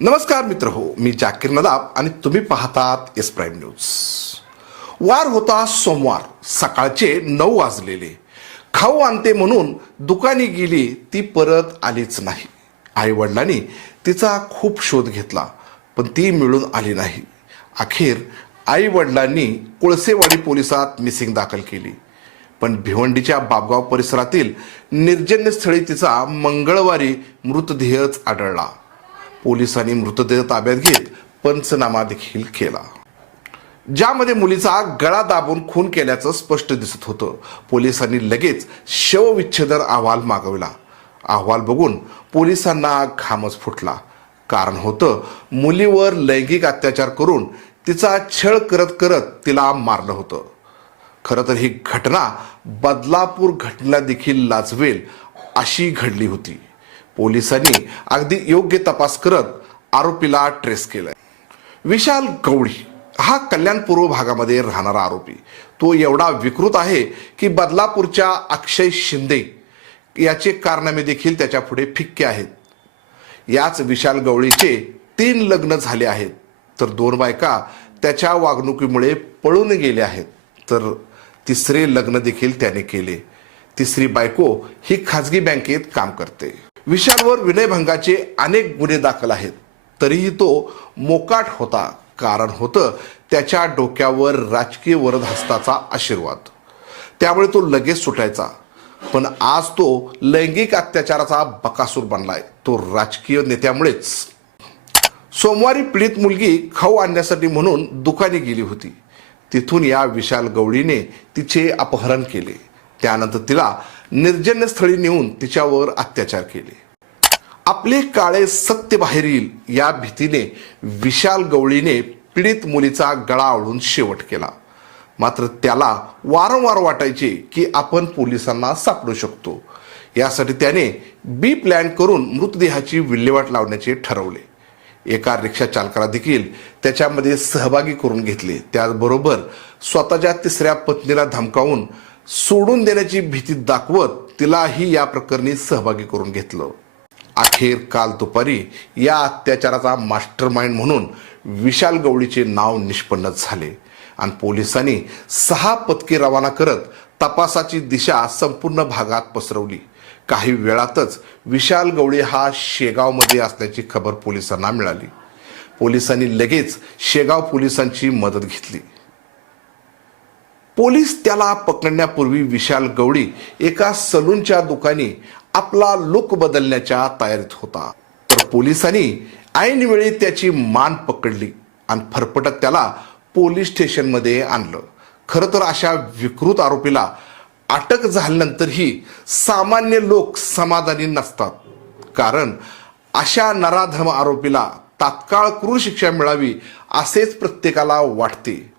नमस्कार मित्र हो मी जाकीर नदाब आणि तुम्ही पाहतात एस प्राईम न्यूज वार होता सोमवार सकाळचे नऊ वाजलेले. खाऊ आणते म्हणून दुकानी गेली ती परत आलीच नाही. आई वडिलांनी तिचा खूप शोध घेतला पण ती मिळून आली नाही. अखेर आई वडिलांनी कोळसेवाडी पोलिसात मिसिंग दाखल केली. पण भिवंडीच्या बाबगाव परिसरातील निर्जन्य स्थळी तिचा मंगळवारी मृतदेहच आढळला. पोलिसांनी मृतदेह ताब्यात घेत पंचनामा देखील केला. ज्यामध्ये मुलीचा गळा दाबून खून केल्याचं स्पष्ट दिसत होतं. पोलिसांनी लगेच शवविच्छेदन अहवाल मागवला. अहवाल बघून पोलिसांना घामच फुटला. कारण होतं मुलीवर लैंगिक अत्याचार करून तिचा छळ करत करत तिला मारलं होतं. खरं तर ही घटना बदलापूर घटना देखील लाजवेल अशी घडली होती. पोलिसांनी अगदी योग्य तपास करत आरोपीला ट्रेस केलाय. विशाल गवळी हा कल्याण पूर्व भागामध्ये राहणारा आरोपी. तो एवढा विकृत आहे की बदलापूरच्या अक्षय शिंदे याचे कारनामे देखील त्याच्या पुढे फिक्के आहेत. याच विशाल गवळीचे तीन लग्न झाले आहेत. तर दोन बायका त्याच्या वागणुकीमुळे पळून गेल्या आहेत. तर तिसरे लग्न देखील त्याने केले. तिसरी बायको ही खाजगी बँकेत काम करते. विशालवर विनयभंगाचे अनेक गुन्हे दाखल आहेत. तरीही तो मोकाट होता. कारण होतं त्याच्या डोक्यावर राजकीय वरद हस्ताचा आशीर्वाद. त्यामुळे तो लगेच सुटायचा. पण आज तो लैंगिक अत्याचाराचा बकासूर बनलाय. तो राजकीय नेत्यामुळेच. सोमवारी पीडित मुलगी खाऊ आणण्यासाठी म्हणून दुकानी गेली होती. तिथून या विशाल गवळीने तिचे अपहरण केले. त्यानंतर तिला निर्जन्य स्थळी नेऊन तिच्यावर अत्याचार केले. आपले काळे सत्य बाहेर येईल या भीतीने विशाल गवळीने पीडित मुलीचा गळा आवळून शेवट केला. मात्र त्याला वारंवार वाटायचे की आपण पोलिसांना सापडू शकतो. यासाठी त्याने बी प्लॅन करून मृतदेहाची विल्हेवाट लावण्याचे ठरवले. एका रिक्षा चालकाला देखील त्याच्यामध्ये सहभागी करून घेतले. त्याचबरोबर स्वतःच्या तिसऱ्या पत्नीला धमकावून सोडून देण्याची भीती दाखवत तिलाही या प्रकरणी सहभागी करून घेतलं. अखेर काल दुपारी या अत्याचाराचा मास्टर माइंड म्हणून विशाल गवळीचे नाव निष्पन्न झाले आणि पोलिसांनी सहा पथके रवाना करत तपासाची दिशा संपूर्ण भागात पसरवली. काही वेळातच विशाल गवळी हा शेगावमध्ये असल्याची खबर पोलिसांना मिळाली. पोलिसांनी लगेच शेगाव पोलिसांची मदत घेतली. पोलीस त्याला पकडण्यापूर्वी विशाल गवळी एका सलूनच्या दुकानी आपला लुक बदलण्याच्या तयारीत होता. तर पोलिसांनी ऐनवेळी त्याची मान पकडली आणि फरफटत त्याला पोलीस स्टेशनमध्ये आणलं. खरं तर अशा विकृत आरोपीला अटक झाल्यानंतरही सामान्य लोक समाधानी नसतात. कारण अशा नराधम आरोपीला तात्काळ क्रूर शिक्षा मिळावी असेच प्रत्येकाला वाटते.